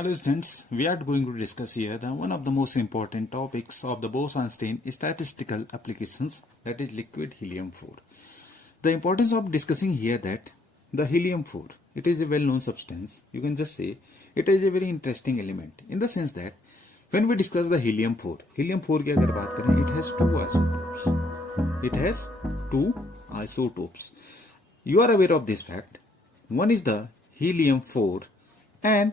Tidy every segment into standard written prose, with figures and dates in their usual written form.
Hello students, we are going to discuss here one of the most important topics of the Bose Einstein statistical applications, that is liquid helium-4. The importance of discussing here that the helium-4, it is a well-known substance. You can just say it is a very interesting element in the sense that when we discuss the helium-4 की अगर बात करें, it has two isotopes. It has two isotopes. You are aware of this fact. One is the helium-4 and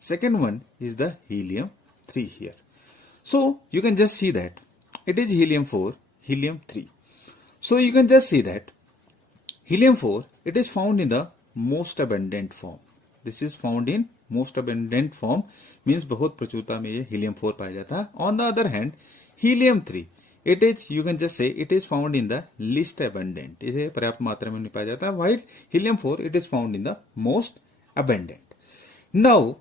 second one is the helium-3 here. So you can just see that it is helium-4, helium-3. So you can just see that helium-4, it is found in the most abundant form. This is found in most abundant form, means बहुत प्रचुरता में ये helium-4 पाया जाता है. On the other hand, helium-3, it is, you can just say it is found in the least abundant. इसे पर्याप्त मात्रा में नहीं पाया जाता. While helium-4, it is found in the most abundant. Now,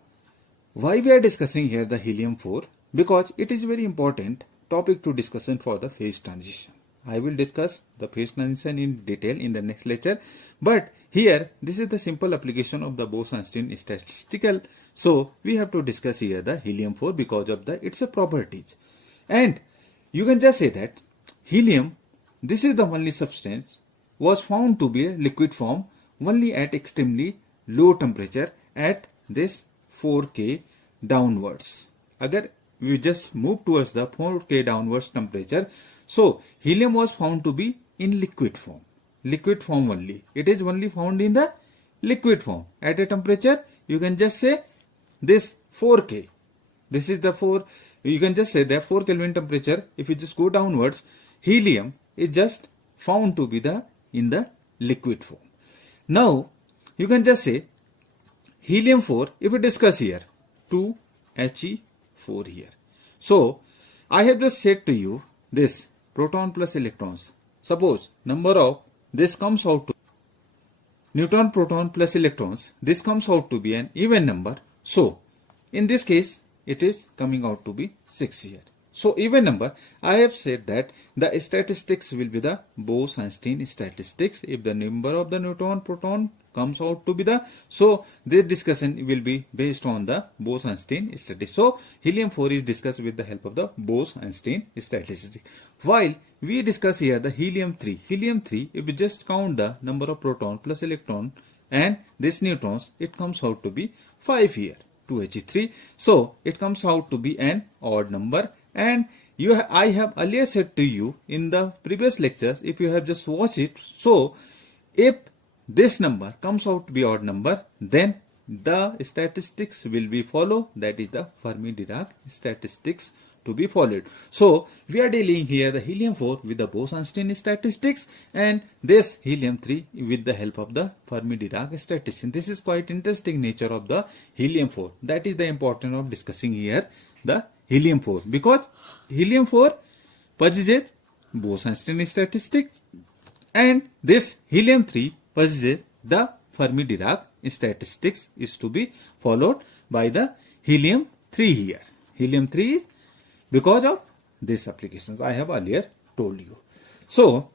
why we are discussing here the helium-4? Because it is very important topic to discussion for the phase transition. I will discuss the phase transition in detail in the next lecture. But here, this is the simple application of the Bose-Einstein statistical. So, we have to discuss here the helium-4 because of its properties. And you can just say that helium, this is the only substance, was found to be a liquid form only at extremely low temperature at this 4K downwards. Agar we just move towards the 4K downwards temperature, so helium was found to be in liquid form only. It is only found in the liquid form at a temperature, you can just say this 4K. This is the 4, you can just say the 4 Kelvin temperature. If you just go downwards, helium is just found to be in the liquid form. Now you can just say helium-4, if we discuss here, 2He4 here. So, I have just said to you this proton plus electrons. Suppose number of this comes out to neutron, proton plus electrons. This comes out to be an even number. So, in this case, it is coming out to be 6 here. So, even number, I have said that the statistics will be the Bose-Einstein statistics. If the number of the neutron, proton comes out to be so this discussion will be based on the Bose-Einstein statistics. So, helium-4 is discussed with the help of the Bose-Einstein statistics. While we discuss here the helium-3. Helium-3, if we just count the number of proton plus electron and this neutrons, it comes out to be 5 here, 2He3. So, it comes out to be an odd number. And I have earlier said to you in the previous lectures, if you have just watched it, so if this number comes out to be odd number, then the statistics will be followed, that is the Fermi-Dirac statistics to be followed. So we are dealing here the helium-4 with the Bose-Einstein statistics and this helium-3 with the help of the Fermi-Dirac statistics. This is quite interesting nature of the helium-4. That is the importance of discussing here the helium-4, because helium-4 possesses Bose-Einstein statistics and this helium-3 possesses the Fermi-Dirac statistics is to be followed by the helium-3 here. Helium-3 is because of these applications I have earlier told you. So,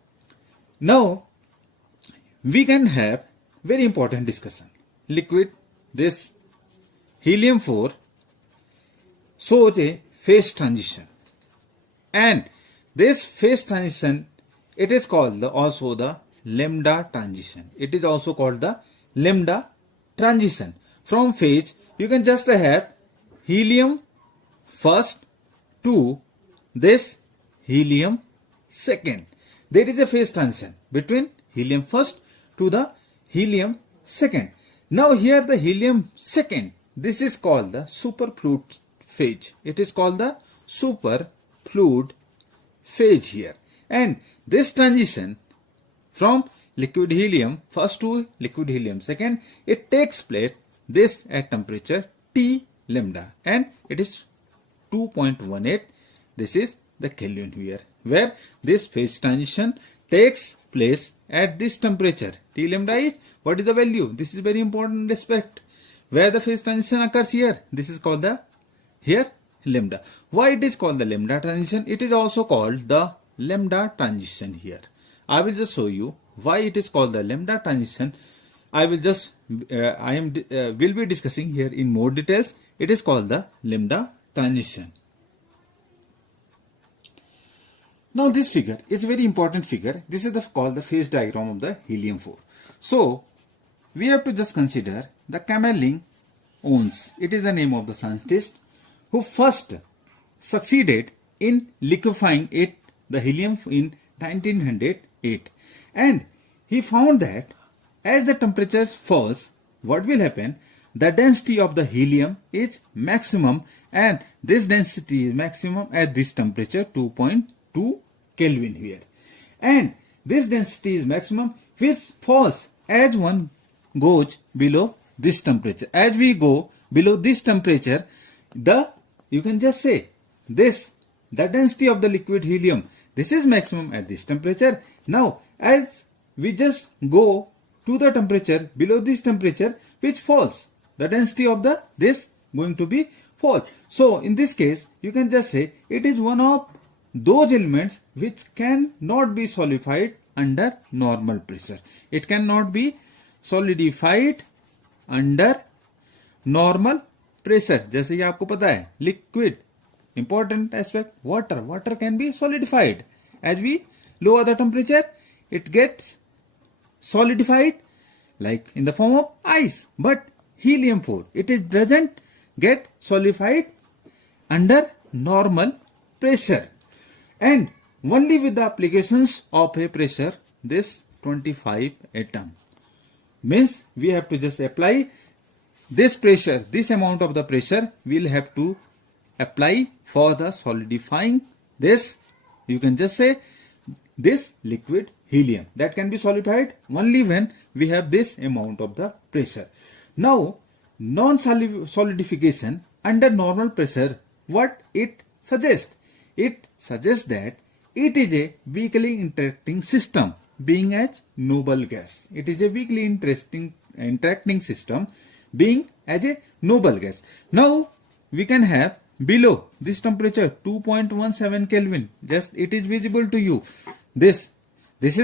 now we can have very important discussion. Liquid, this helium-4 shows a phase transition, and this phase transition, it is called also the lambda transition. It is also called the lambda transition. From phase, you can just have helium first to this helium second. There is a phase transition between helium first to the helium second. Now here the helium second, this is called the superfluid phase. It is called the superfluid phase here. And this transition from liquid helium first to liquid helium second, it takes place this at temperature T lambda and it is 2.18. This is the Kelvin here, where this phase transition takes place at this temperature. T lambda is, what is the value? This is very important aspect. Where the phase transition occurs here, this is called the here lambda. Why it is called the lambda transition? It is also called the lambda transition here. I will just show you why it is called the lambda transition. I will just will be discussing here in more details. it is called the lambda transition. Now this figure is a very important figure. This is called the phase diagram of the helium-4. So we have to just consider the Kamerlingh Onnes. It is the name of the scientist who first succeeded in liquefying the helium in 1908, and he found that as the temperature falls, what will happen? The density of the helium is maximum, and this density is maximum at this temperature 2.2 Kelvin here, and this density is maximum which falls as one goes below this temperature. As we go below this temperature, you can just say the density of the liquid helium, this is maximum at this temperature. Now as we just go to the temperature below this temperature which falls, the density of this going to be fall. So in this case you can just say it is one of those elements which cannot be solidified under normal pressure. It cannot be solidified under normal pressure. जैसे ये आपको पता है liquid important aspect, water can be solidified. As we lower the temperature, it gets solidified like in the form of ice. But helium-4, it doesn't get solidified under normal pressure, and only with the applications of a pressure, this 25 atom, means we have to just apply this pressure, this amount of the pressure we'll have to apply for the solidifying this, you can just say, this liquid helium that can be solidified only when we have this amount of the pressure. Now non-solidification under normal pressure, what it suggests? It suggests that it is a weakly interacting system, being as noble gas. It is a weakly interacting system being as a noble gas. Now we can have below this temperature 2.17 Kelvin. Just it is visible to you. This is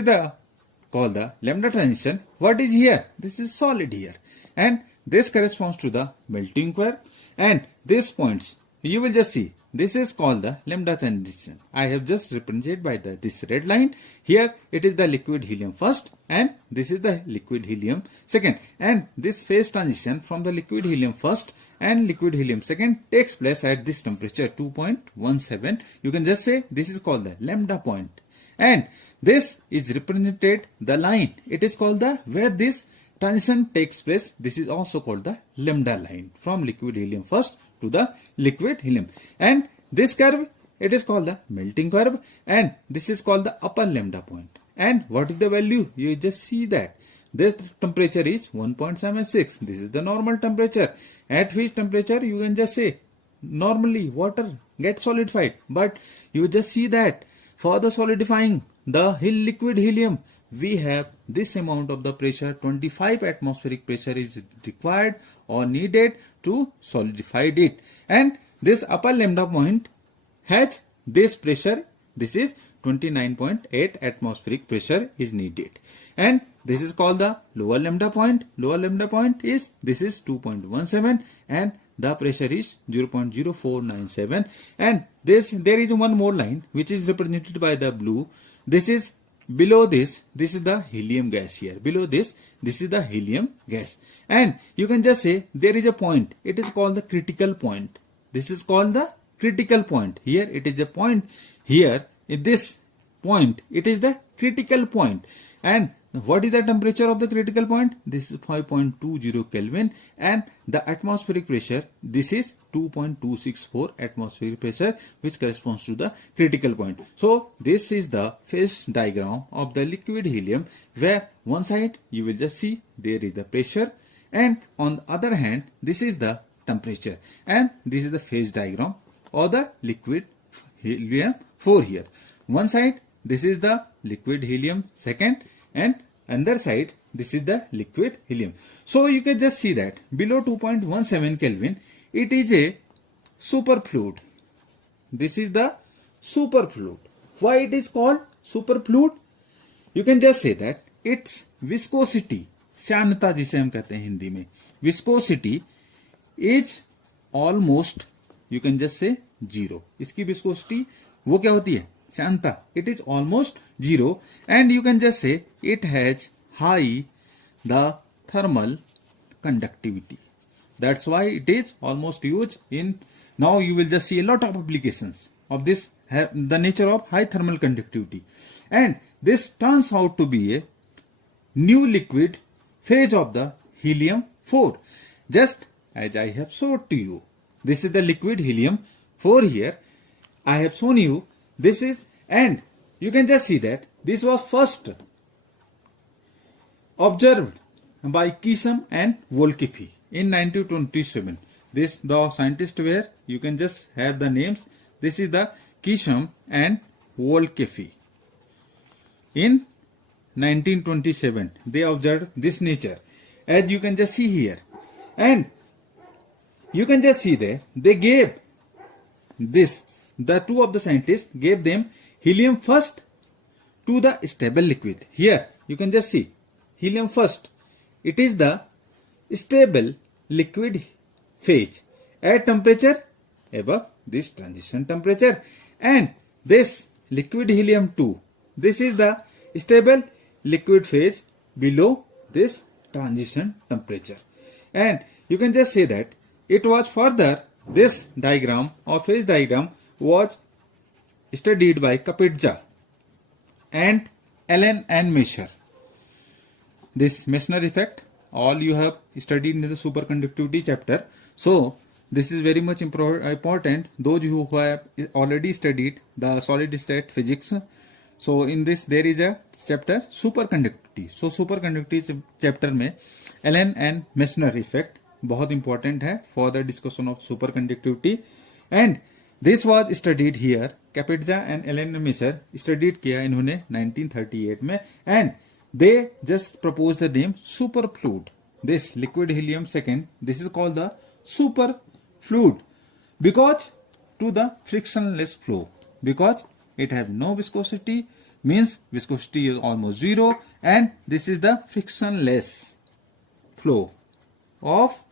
called the lambda transition. What is here? This is solid here, and this corresponds to the melting curve, and these points you will just see. This is called the lambda transition. I have just represented by this red line. Here it is the liquid helium first, and this is the liquid helium second. And this phase transition from the liquid helium first and liquid helium second takes place at this temperature 2.17. You can just say this is called the lambda point. And this is represented the line. It is called the where this transition takes place. This is also called the lambda line from liquid helium first to the liquid helium. And this curve, it is called the melting curve, and this is called the upper lambda point. And what is the value? You just see that this temperature is 1.76. This is the normal temperature, at which temperature you can just say normally water gets solidified. But you just see that for the solidifying the liquid helium, we have this amount of the pressure, 25 atmospheric pressure is required or needed to solidify it. And this upper lambda point has this pressure. This is 29.8 atmospheric pressure is needed. And this is called the lower lambda point. Lower lambda point is, this is 2.17, and the pressure is 0.0497. And there is one more line which is represented by the blue. This is below this is the helium gas here. Below this is the helium gas. And you can just say there is a point. It is called the critical point. This is called the critical point. Here it is a point. Here in this point, it is the critical point. And what is the temperature of the critical point? This is 5.20 Kelvin, and the atmospheric pressure, this is 2.264 atmospheric pressure, which corresponds to the critical point. So this is the phase diagram of the liquid helium, where one side you will just see there is the pressure, and on the other hand this is the temperature, and this is the phase diagram of the liquid helium 4 here. One side this is the liquid helium second, and another side this is the liquid helium. So you can just see that below 2.17 Kelvin it is a superfluid. This is the superfluid. Why it is called superfluid? You can just say that its viscosity, श्यानता जिसे हम कहते हैं हिंदी में, viscosity is almost you can just say zero. इसकी viscosity वो क्या होती है, Shanta. It is almost zero and you can just say it has high the thermal conductivity. That's why it is almost used in, now you will just see a lot of applications of this, the nature of high thermal conductivity. And this turns out to be a new liquid phase of the helium 4. Just as I have showed to you. This is the liquid helium 4 here. I have shown you this is, and you can just see that this was first observed by Helium and Volkefi in 1927. This the scientists were, you can just have the names. This is the Helium and Volkefi. In 1927, they observed this nature, as you can just see here, and you can just see there they gave this. The two of the scientists gave them helium first to the stable liquid. Here you can just see helium first. It is the stable liquid phase at temperature above this transition temperature, and this liquid helium 2, this is the stable liquid phase below this transition temperature. And you can just say that it was further, this diagram or phase diagram was studied by Kapitza and Allen and Mesher. This Meissner effect, all you have studied in the superconductivity chapter. So this is very much important. Those who have already studied the solid state physics. So in this there is a chapter superconductivity. So superconductivity chapter में Allen and Meissner effect बहुत important है for the discussion of superconductivity. And this was studied here. Kapitza and Allen and Mesher studied किया इन्होंने 1938 में, and they just proposed the name superfluid. This liquid helium second, this is called the superfluid because to the frictionless flow, because it has no viscosity, means viscosity is almost zero, and this is the frictionless flow of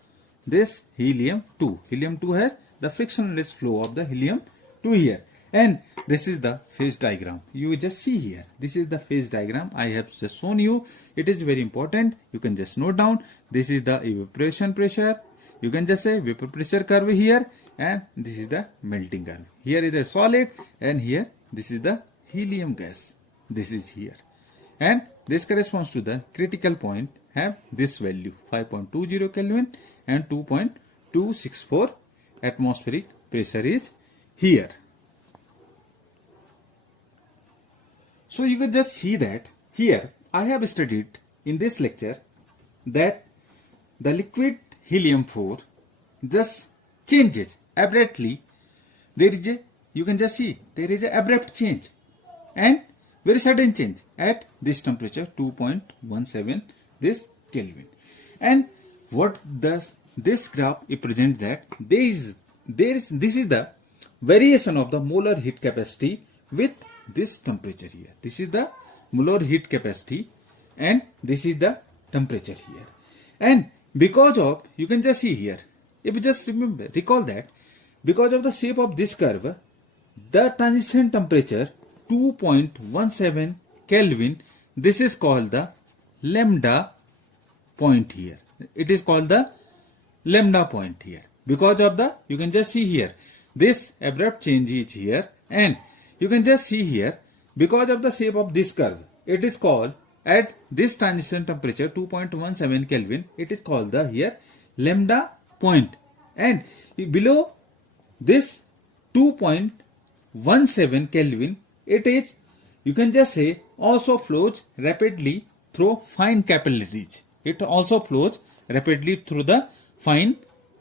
this helium 2. Helium 2 has the frictionless flow of the helium 2 here. And this is the phase diagram. You just see here. This is the phase diagram. I have just shown you. It is very important. You can just note down. This is the evaporation pressure. You can just say vapor pressure curve here. And this is the melting curve. Here is the solid. And here, this is the helium gas. This is here. And this corresponds to the critical point. Have this value 5.20 Kelvin and 2.264 atmospheric pressure is here. So you can just see that here I have studied in this lecture that the liquid helium 4 just changes abruptly. There is a, you can just see there is a abrupt change and very sudden change at this temperature 2.17 this Kelvin. And what does this graph represent, that this is the variation of the molar heat capacity with this temperature here. This is the molar heat capacity and this is the temperature here. And because of, you can just see here, if you just remember, recall that because of the shape of this curve, the transition temperature 2.17 Kelvin, this is called the lambda point here. It is called the lambda point here. Because of the, you can just see here, this abrupt change is here, and you can just see here, because of the shape of this curve, it is called at this transition temperature 2.17 Kelvin, it is called the here lambda point. And below this 2.17 Kelvin, it is, you can just say, also flows rapidly through fine capillaries. It also flows rapidly through the fine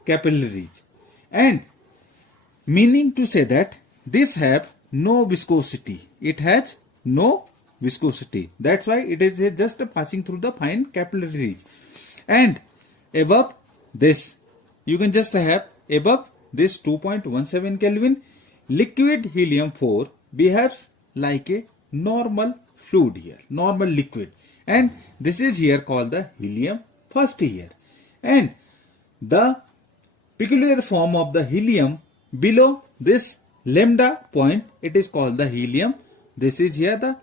capillaries. And meaning to say that this have no viscosity. It has no viscosity. That's why it is just passing through the fine capillaries. And above this, you can just have above this 2.17 Kelvin, liquid helium 4 behaves like a normal fluid here, normal liquid. And this is here called the helium first here. And the peculiar form of the helium below this lambda point, it is called the helium. This is here the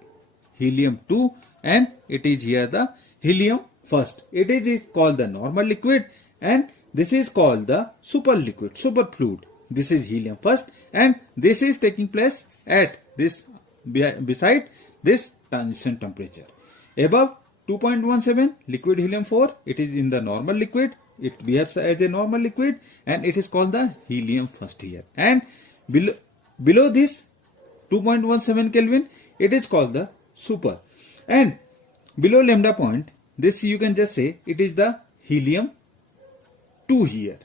helium 2 and it is here the helium first. It is called the normal liquid and this is called the super liquid, super fluid. This is helium first and this is taking place at this beside this transition temperature. Above 2.17 liquid helium 4, it is in the normal liquid. It behaves as a normal liquid and it is called the helium first here. And below this 2.17 Kelvin, it is called the super. And below lambda point, this you can just say it is the helium 2 here.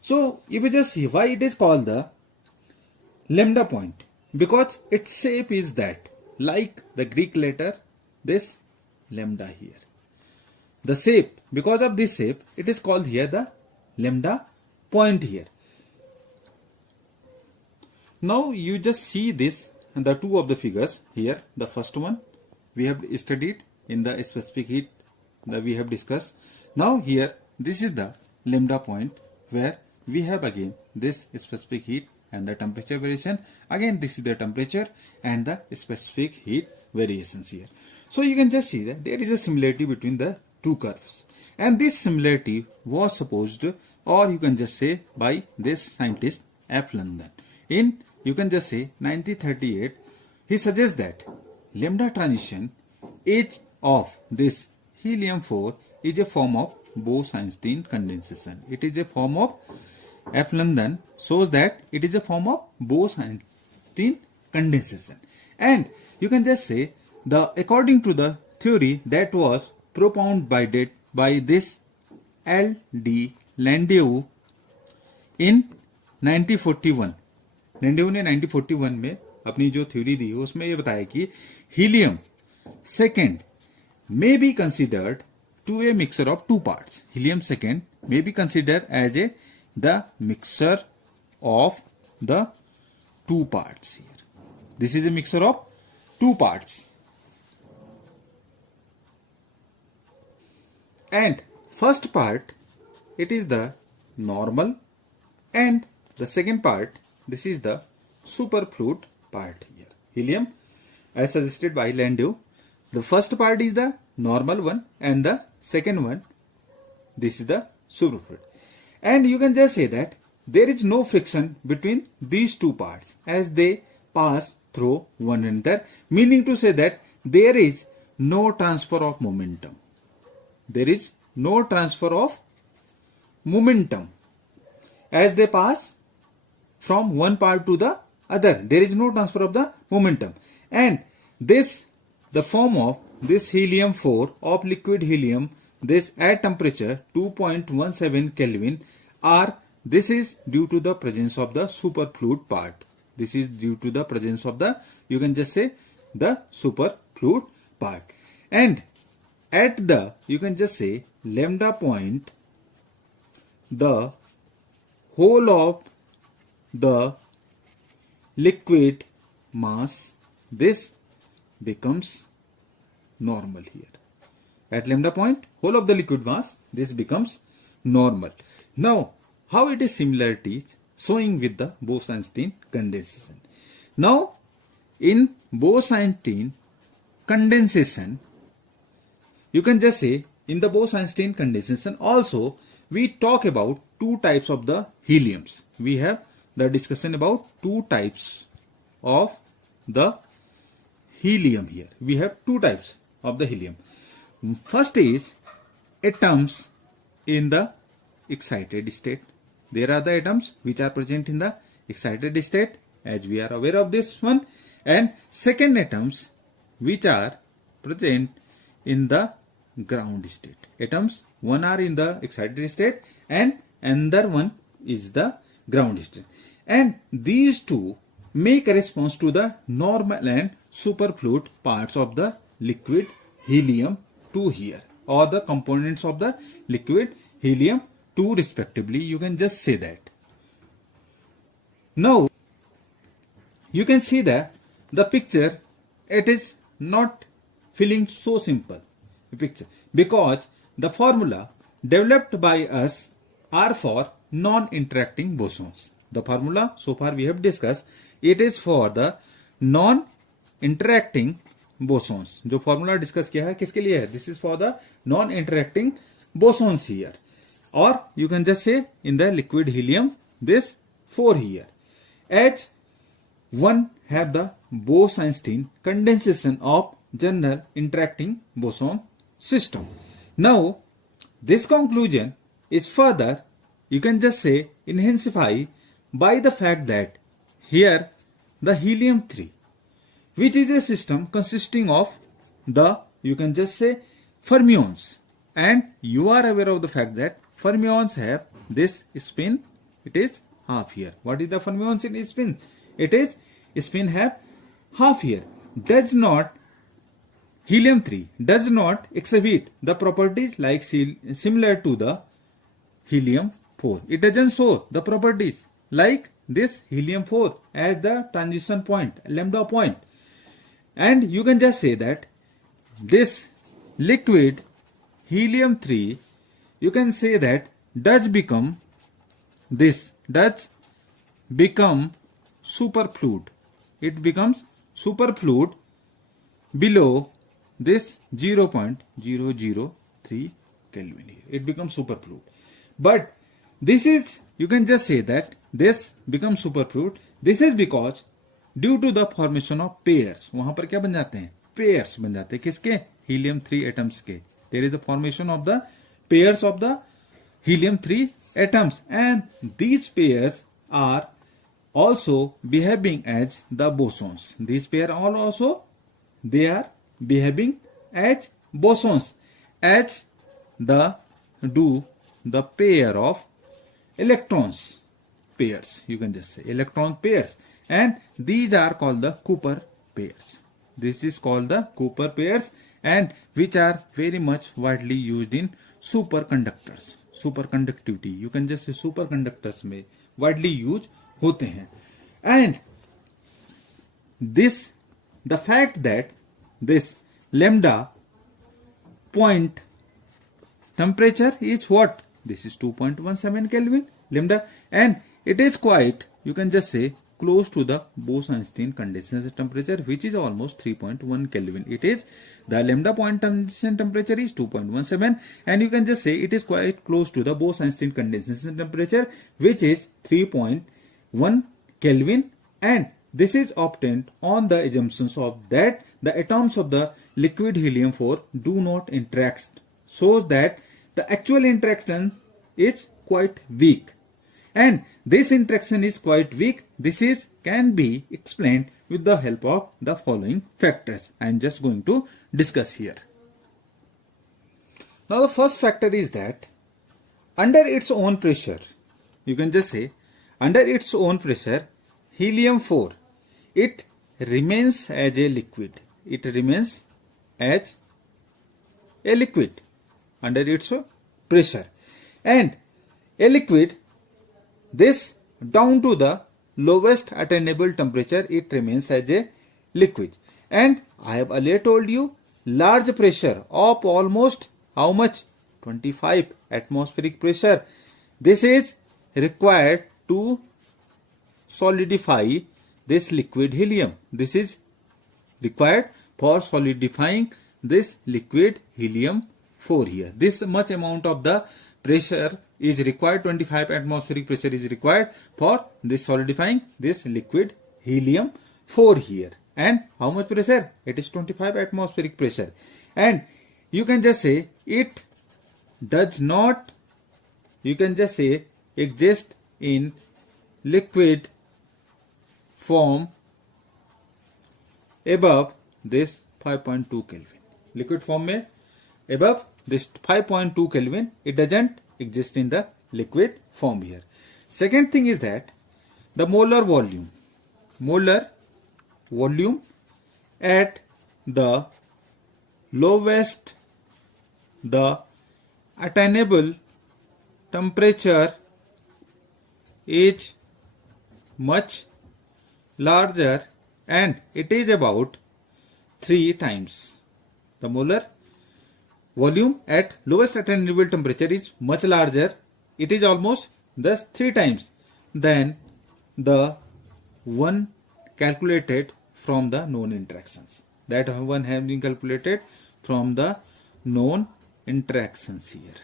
So if you just see why it is called the lambda point, because its shape is that like the Greek letter this lambda here. The shape, because of this shape, it is called here the lambda point here. Now you just see this and the two of the figures here. The first one we have studied in the specific heat that we have discussed. Now here this is the lambda point where we have again this specific heat and the temperature variation. Again this is the temperature and the specific heat variations here. So you can just see that there is a similarity between the two curves, and this similarity was supposed, or you can just say by this scientist F. London in, you can just say 1938. He suggests that lambda transition H of this helium 4 is a form of Bose Einstein condensation. It is a form of F. London shows that it is a form of Bose Einstein condensation. And you can just say the according to the theory that was propounded by this L. D. Landau in 1941. लैंडेउ ने 1941 में अपनी जो theory दी उसमें ये बताया कि helium second may be considered to a mixture of two parts. Helium second may be considered as the mixture of the two parts here. This is a mixture of two parts. And first part, it is the normal, and the second part, this is the superfluid part here. Helium, as suggested by Landau, the first part is the normal one and the second one, this is the superfluid. And you can just say that there is no friction between these two parts as they pass through one another, meaning to say that there is no transfer of momentum. There is no transfer of momentum as they pass from one part to the other. There is no transfer of the momentum. And this, the form of this helium 4 of liquid helium, this at temperature 2.17 Kelvin, are, this is due to the presence of the superfluid part. This is due to the presence of the, you can just say, the superfluid part. And at the, you can just say, lambda point, the whole of the liquid mass, this becomes normal here. At lambda point, whole of the liquid mass, this becomes normal. Now, how it is similarities showing with the Bose-Einstein condensation. Now, in Bose-Einstein condensation, you can just say in the Bose-Einstein condensation also we talk about two types of the heliums. We have the discussion about two types of the helium here. We have two types of the helium. First is atoms in the excited state. There are the atoms which are present in the excited state, as we are aware of this one, and second atoms which are present in the ground state. Atoms, one are in the excited state and another one is the ground state. And these two may correspond to the normal and superfluid parts of the liquid helium 2 here, or the components of the liquid helium 2 respectively. You can just say that. Now, you can see that the picture, it is not feeling so simple picture, because the formula developed by us are for non-interacting bosons. The formula so far we have discussed, it is for the non-interacting bosons. जो formula discuss किया है किसके लिए है? This is for the non-interacting bosons here. Or you can just say in the liquid helium, this 4 here. As one have the Bose-Einstein condensation of general interacting boson system. Now, this conclusion is further, you can just say, enhanced by the fact that here the helium-3, which is a system consisting of the, you can just say, fermions, and you are aware of the fact that fermions have this spin, it is half here. What is the fermions in spin? It is spin have half here. Does not, helium-3 does not exhibit the properties like similar to the helium-4. It doesn't show the properties like this helium-4 as the transition point, lambda point. And you can just say that this liquid helium-3, you can say that does become superfluid. It becomes superfluid below this 0.003 Kelvin here. It becomes superfluid. But this is, you can just say that this becomes superfluid. This is because due to the formation of pairs. वहां पर क्या बन जाते हैं? Pairs बन जाते हैं. किसके? Helium-3 atoms के. There is the formation of the pairs of the helium-3 atoms, and these pairs are also behaving as the bosons. These pairs are also, they are behaving as bosons, as the pair of electrons pairs, you can just say electron pairs, and these are called the Cooper pairs. This is called the Cooper pairs, and which are very much widely used in superconductors. Superconductivity, you can just say superconductors में widely used होते हैं. And this, the fact that this lambda point temperature is what? This is 2.17 Kelvin lambda, and it is quite, you can just say, close to the Bose-Einstein condensation temperature, which is almost 3.1 Kelvin. It is, the lambda point condensation temperature is 2.17, and you can just say it is quite close to the Bose-Einstein condensation temperature, which is 3.1 Kelvin, and this is obtained on the assumptions of that the atoms of the liquid helium-4 do not interact, so that the actual interaction is quite weak. And this interaction is quite weak. This is can be explained with the help of the following factors. I am just going to discuss here. Now the first factor is that under its own pressure, you can just say under its own pressure, helium-4, it remains as a liquid. It remains as a liquid under its pressure, and a liquid, this down to the lowest attainable temperature, it remains as a liquid. And I have earlier told you, large pressure of almost how much? 25 atmospheric pressure. This is required to solidify this liquid helium. This is required for solidifying this liquid helium-4 here. This much amount of the pressure is required, 25 atmospheric pressure is required for this solidifying this liquid helium-4 here. And how much pressure? It is 25 atmospheric pressure. And you can just say it does not, you can just say, exist in liquid form above this 5.2 Kelvin. Liquid form में above this 5.2 Kelvin, it doesn't exist in the liquid form here. Second thing is that the molar volume at the lowest the attainable temperature is much larger, and it is about 3 times. The molar volume at lowest attainable temperature is much larger. It is almost thus 3 times than the one calculated from the known interactions. That one has been calculated from the known interactions here.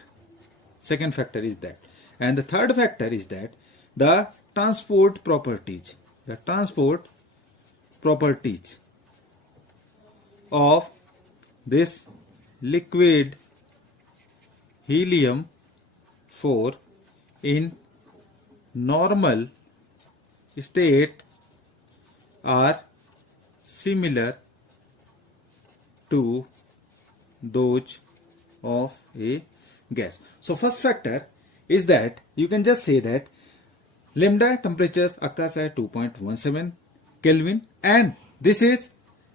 Second factor is that. And the third factor is that the transport properties. The transport properties of this liquid helium 4 in normal state are similar to those of a gas. So first factor is that you can just say that lambda temperatures occurs at 2.17 Kelvin, and this is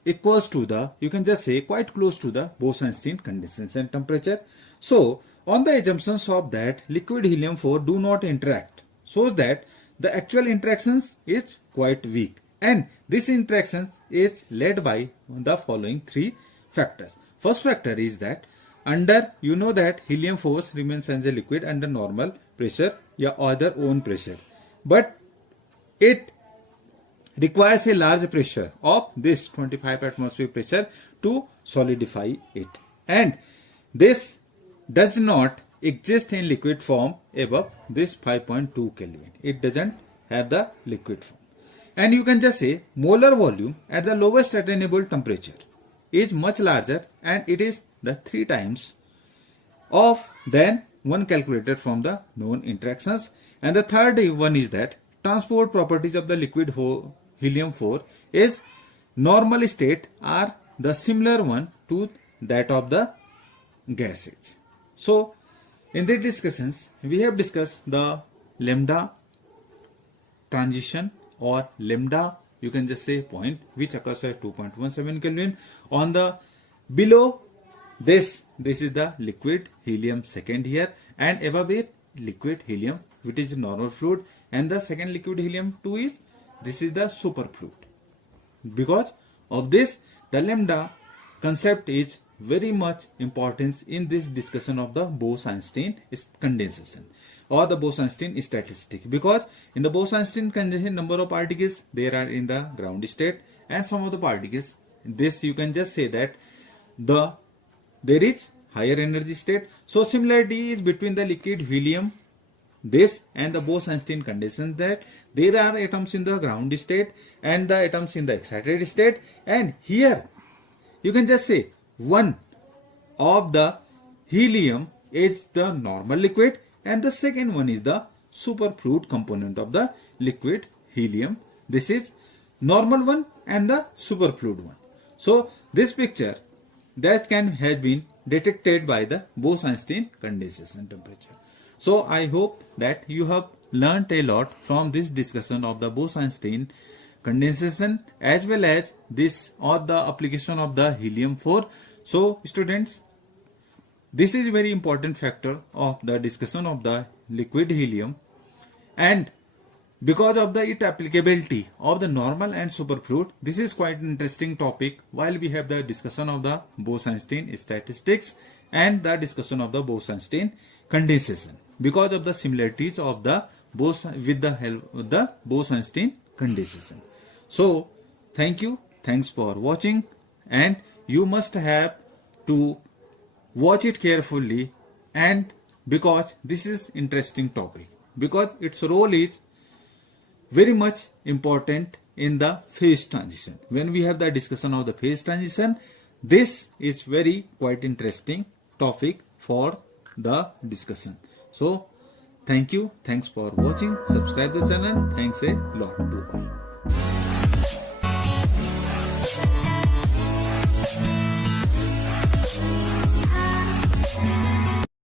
equals to the, you can just say, quite close to the Bose-Einstein condensation temperature. So on the assumptions of that liquid helium 4 do not interact, shows that the actual interactions is quite weak, and this interaction is led by the following 3 factors. First factor is that under, you know that helium 4 remains as a liquid under normal pressure or their own pressure, but it requires a large pressure of this 25 atmosphere pressure to solidify it, and this does not exist in liquid form above this 5.2 Kelvin. It doesn't have the liquid form. And you can just say molar volume at the lowest attainable temperature is much larger, and it is the 3 times of than one calculated from the known interactions. And the third one is that transport properties of the liquid helium 4 is normal state are the similar one to that of the gases. So in these discussions we have discussed the lambda transition or lambda, you can just say, point which occurs at 2.17 Kelvin. On the below this is the liquid helium second here, and above it liquid helium which is normal fluid, and the second liquid helium 2 is, this is the superfluid. Because of this, the lambda concept is very much important in this discussion of the Bose-Einstein condensation or the Bose-Einstein statistic, because in the Bose-Einstein condensation number of particles there are in the ground state, and some of the particles, this you can just say that there is higher energy state. So similarity is between the liquid helium this and the Bose-Einstein condensation, that there are atoms in the ground state and the atoms in the excited state, and here you can just say one of the helium is the normal liquid and the second one is the superfluid component of the liquid helium. This is normal one and the superfluid one. So this picture that has been detected by the Bose-Einstein condensation temperature. So I hope that you have learnt a lot from this discussion of the Bose-Einstein condensation as well as this or the application of the helium 4. So students, this is a very important factor of the discussion of the liquid helium, and because of the its applicability of the normal and superfluid, this is quite an interesting topic while we have the discussion of the Bose-Einstein statistics and the discussion of the Bose-Einstein condensation, because of the similarities of the Bose with the help of the Bose-Einstein condensation. So thanks for watching, and you must have to watch it carefully, and because this is interesting topic, because its role is very much important in the phase transition. When we have the discussion of the phase transition, this is very quite interesting topic for the discussion. So thanks for watching. Subscribe the channel. Thanks a lot to all.